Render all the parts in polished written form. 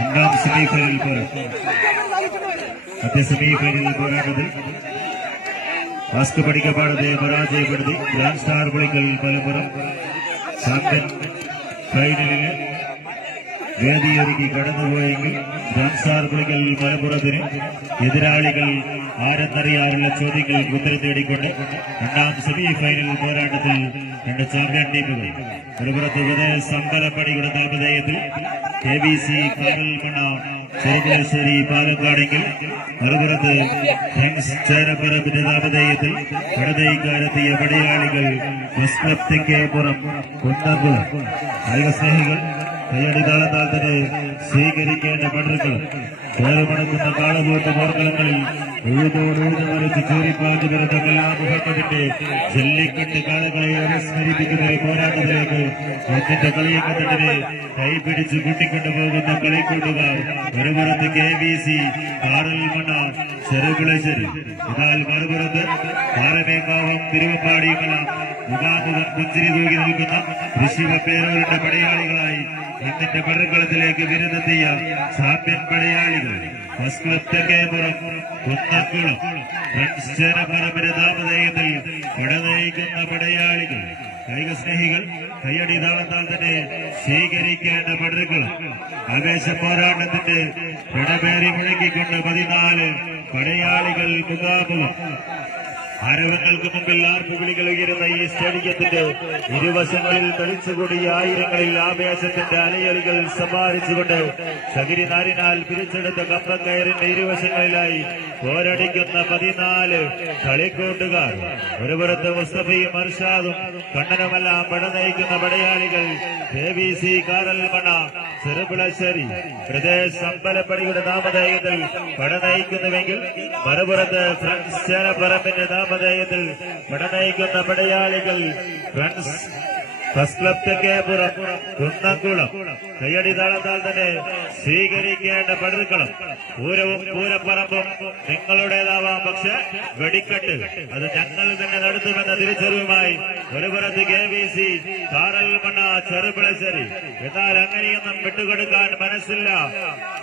രണ്ടാം സെമിഫൈനൽ മധ്യ സെമിഫൈനൽ പോരാട്ടത്തിൽ മാസ്ക് പഠിക്കപ്പാടത്തെ പരാജയപ്പെടുത്തി grand star Pulikkal Malappuram champion ഫൈനലിന് വേദിയൊരുക്കി കടന്നുപോയെങ്കിൽ ഗ്രാൻഡ് സ്റ്റാർ പുളിക്കൽ മലപ്പുറത്തിന് എതിരാളികൾ ആരെന്നറിയാനുള്ള ചോദ്യങ്ങൾക്ക് ഉത്തരം തേടിക്കൊണ്ട് രണ്ടാം സെമിഫൈനൽ പോരാട്ടത്തിൽ രണ്ട് ചാമ്പ്യൻ ടീമുകൾ മലപ്പുറത്ത് സമ്പലപ്പടിയുടെ നാമധേയത്തിൽ KBC കാരൽമണ്ണ ചെറുപ്പശ്ശേരി പാലക്കാടെങ്കിൽ മലപ്പുറത്ത് ചേരപ്പറമ്പിന്റെ നാമധേയത്തിൽ കടതൈക്കാരെത്തിയ പടയാളികൾ തെക്കേപ്പുറം കുന്നംകുളം കായിക സ്നേഹികൾ കയ്യടി താളത്താൽ തന്നെ സ്വീകരിക്കേണ്ട പടരുകളും ചേറുമണക്കുന്ന കാളപോട്ട് പോർക്കളങ്ങളിൽ എഴുതോടൂന്ന് മറിച്ച് ചൂരിപ്പാഞ്ഞു വരുന്ന കലാമുഹമ്മദിന്റെ ജല്ലിക്കെട്ട് കാളകളെ അനുസ്മരിപ്പിക്കുന്ന പോരാട്ടത്തിലേക്ക് ഒന്നിന്റെ കളിയക്കത്തട്ടിനെ കൈപിടിച്ച് കൂട്ടിക്കൊണ്ടുപോകുന്ന കളിക്കൂട്ടുകാർ മറുപുറത്ത് KBC കാരൽമണ്ണ ചെറുപുളശ്ശേരി എന്നാൽ മറുപുറത്ത് പാറമേക്കാവും തിരുവമ്പാടിയുമെല്ലാം മുഖാമുഖം പുഞ്ചിരി തൂകി നിൽക്കുന്ന ഋഷിവപ്പേരവരുടെ പടയാളികളായി ഇന്നിന്റെ പടക്കളത്തിലേക്ക് വിരുന്നെത്തിയ ചാമ്പ്യൻ പടയാളികൾ first club Thekkepuram Kunnamkulam friends ചേരപ്പറമ്പിന്റെ നാമധേയത്തിൽ പടനയിക്കുന്ന പടയാളികൾ കായിക സ്നേഹികൾ കയ്യടി താളത്താൽ തന്നെ സ്വീകരിക്കേണ്ട പടരുകളും ആവേശ പോരാട്ടത്തിന്റെ പടപേരി മുഴക്കിക്കൊണ്ട് 14 പടയാളികൾ മുഖാമുഖം ആരവങ്ങൾക്ക് മുമ്പിൽ ആർപ്പുവിളികൾ ഉയരുന്ന ഈ സ്റ്റേഡിയത്തിന്റെ ഇരുവശങ്ങളിൽ തളിച്ചുകൂടിയ ആയിരങ്ങളിൽ ആവേശത്തിന്റെ അലയലികൾ സമ്മാനിച്ചുകൊണ്ട് ചകിരിനാരിനാൽ പിരിച്ചെടുത്ത കമ്പക്കയറിന്റെ ഇരുവശങ്ങളിലായി പോരടിക്കുന്ന 14 കളിക്കൂട്ടുകാർ ഒരുപുറത്ത് മുസ്തഫയും അർഷാദും കണ്ണനുമെല്ലാം പടനയിക്കുന്ന പടയാളികൾ KBC കാരൽമണ്ണ ചെറുപുളശ്ശേരി പ്രദേശ് അമ്പലപ്പടിയുടെ നാമധേയത്തിൽ പടനയിക്കുന്നുവെങ്കിൽ മറുപുറത്ത് ഫ്രണ്ട്സ് ചേരപ്പറമ്പിന്റെ നാമധേയത്തിൽ പടനയിക്കുന്ന പടയാളികൾ friends first club Thekkepuram Kunnamkulam കയ്യടി താളത്താൽ തന്നെ സ്വീകരിക്കേണ്ട പടരുക്കളും പൂരവും പൂരപ്പറമ്പും നിങ്ങളുടേതാവാം, പക്ഷെ വെടിക്കെട്ട് അത് ഞങ്ങൾ തന്നെ നടത്തുമെന്ന തിരിച്ചറിവുമായി ഒരുപുറത്ത് KBC കാരൽമണ്ണ ചെറുപുളശ്ശേരി. എന്നാൽ അങ്ങനെയൊന്നും വിട്ടുകൊടുക്കാൻ മനസ്സില്ല.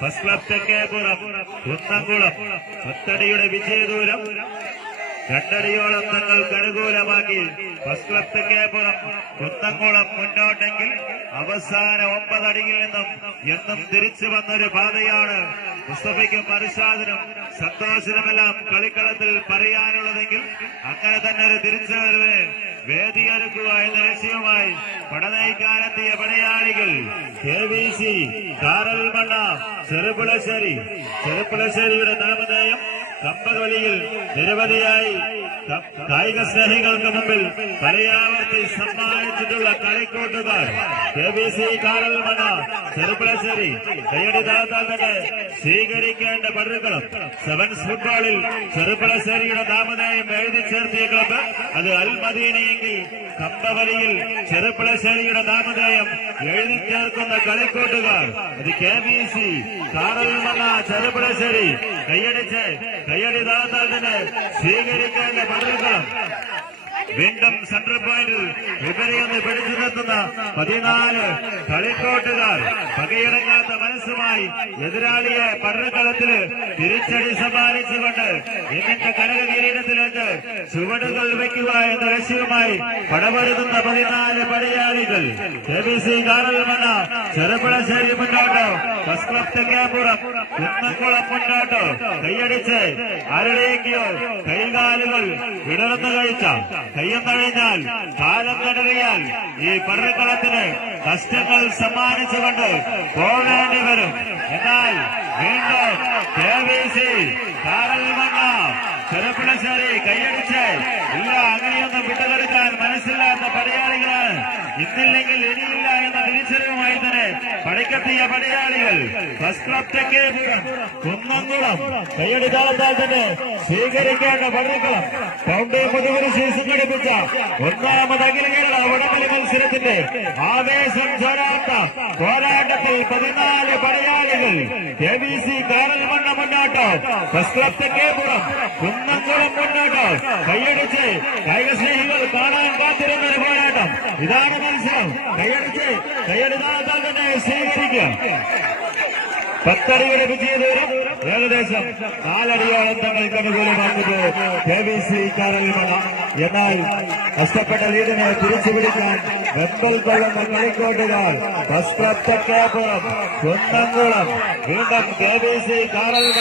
ഫസ്റ്റ് ക്ലബ് തെക്കേപ്പുറം കുന്നംകുളം 10 അടിയുടെ വിജയദൂരം 2 അടിയോളം തങ്ങൾക്ക് അനുകൂലമാക്കി ഫസ്റ്റ് ക്ലബ് തെക്കേപ്പുറം കുന്നംകുളം മുന്നോട്ടെങ്കിൽ അവസാന 9 അടിയിൽ നിന്നും എന്നും തിരിച്ചു വന്നൊരു പാതയാണ് മുസ്തഫയ്ക്കും അർഷാദിനും സന്തോഷിനുമെല്ലാം കളിക്കളത്തിൽ പറയാനുള്ളതെങ്കിൽ അങ്ങനെ തന്നെ ഒരു തിരിച്ചുവരവിന് വേദിയൊരുക്കുക എന്ന ലക്ഷ്യവുമായി പടനയിക്കാനെത്തിയ പടയാളികൾ KBC കാരൽമണ്ണ ചെറുപുളശ്ശേരിയുടെ നാമധേയം കമ്പവലിയിൽ നിരവധിയായി കായിക സ്നേഹികൾക്ക് മുമ്പിൽ പലയാവർത്തി സമ്മാനിച്ചിട്ടുള്ള കളിക്കൂട്ടുകാർ KBC കാരൽമണ്ണ ചെറുപുളശ്ശേരി കയ്യടി താളത്താൽ തന്നെ സ്വീകരിക്കേണ്ട പടരുകളും സെവൻസ് ഫുട്ബോളിൽ ചെറുപുളശ്ശേരിയുടെ നാമധേയം എഴുതി ചേർത്തിയ ക്ലബ് അത് അൽ മദീനയെങ്കിൽ കമ്പവലിയിൽ ചെറുപുളശ്ശേരിയുടെ നാമധേയം എഴുതി ചേർക്കുന്ന കളിക്കൂട്ടുകാർ അത് KBC കാരൽമണ്ണ ചെറുപുളശ്ശേരി കയ്യടി താളത്താൽ തന്നെ സ്വീകരിക്കേണ്ട പടരുകളും വീണ്ടും സെൻട്രൽ പോയിന്റിൽ വിപണിയൊന്ന് പിടിച്ചു നിർത്തുന്ന 14 കളിക്കോട്ടുകാർ പകയിറങ്ങാത്ത മനസ്സുമായി എതിരാളിയെ പടരുകളത്തില് തിരിച്ചടി സമ്മാനിച്ചുകൊണ്ട് ഇന്നത്തെ കനക കിരീടത്തിലേക്ക് ചുവടുകൾ വയ്ക്കുക എന്ന ലക്ഷ്യവുമായി പടപൊരുതുന്ന 14 പടയാളികൾ KBC കാരൽമണ്ണ ചെറുപുളശ്ശേരി മുന്നോട്ട് ഫസ്റ്റ് ക്ലബ് തെക്കേപ്പുറം കുന്നംകുളം മുന്നോട്ട് കൈയടിച്ച് ആരുടെയൊക്കെയോ കൈകാലുകൾ വിടർന്നു കഴിച്ച കയ്യെന്നഴിഞ്ഞാൽ കാലം തടവിയാൽ ഈ പടരുകളത്തിന് കഷ്ടങ്ങൾ സമ്മാനിച്ചുകൊണ്ട് പോകേണ്ടി വരും. എന്നാൽ വീണ്ടും KBC കാരൽമണ്ണ ചെറുപുളശ്ശേരി കൈയടിച്ച് ഇല്ല, അങ്ങനെയൊന്നും വിട്ടുകൊടുക്കാൻ മനസ്സില്ലാത്ത പടയാളികളാണ്. ഇന്നില്ലെങ്കിൽ ഇനിയില്ല എന്ന തിരിച്ചറിവുമായി തന്നെ പടക്കെത്തിയ പടയാളികൾ ഫസ്റ്റ് ക്ലബ് തെക്കേപ്പുറം കുന്നംകുളം കയ്യടി താളത്താൽ തന്നെ സ്വീകരിക്കേണ്ട പടരുക്കളം കൗണ്ടി മുതുകുരിശി സംഘടിപ്പിച്ച 1ാമത് അഖില കേരള വടംവലി മത്സരത്തിന്റെ ആവേശം ചോരാത്ത പോരാട്ടത്തിൽ 14 പടയാളികൾ KBC കാരൽമണ്ണ മുന്നോട്ട് ഫസ്റ്റ് ക്ലബ് തെക്കേപ്പുറം കുന്നംകുളം മുന്നോട്ട് കൈയടിച്ച് കായിക സ്നേഹികൾ കാണാൻ കാത്തിരുന്നൊരു പോരാട്ടം ഇതാണ് മത്സരം. കൈയടിച്ചാൽ തന്നെ സ്വീകരിക്കുക. 10 അടിയുടെ വിജയദൂരം ഏകദേശം 4 അടിയോളം തങ്ങൾക്ക് അനുകൂലമാക്കുന്നു KBC കാരൽമല. എന്നാൽ നഷ്ടപ്പെട്ട ലീഡിനെ തിരിച്ചുപിടിക്കാൻ വെമ്പൽ കൊള്ളുന്ന കളിക്കോട്ടുകാർ വസ്ത്രത്തക്കപ്പുറം കുന്നംകുളം വീണ്ടും KBC കാരൽമല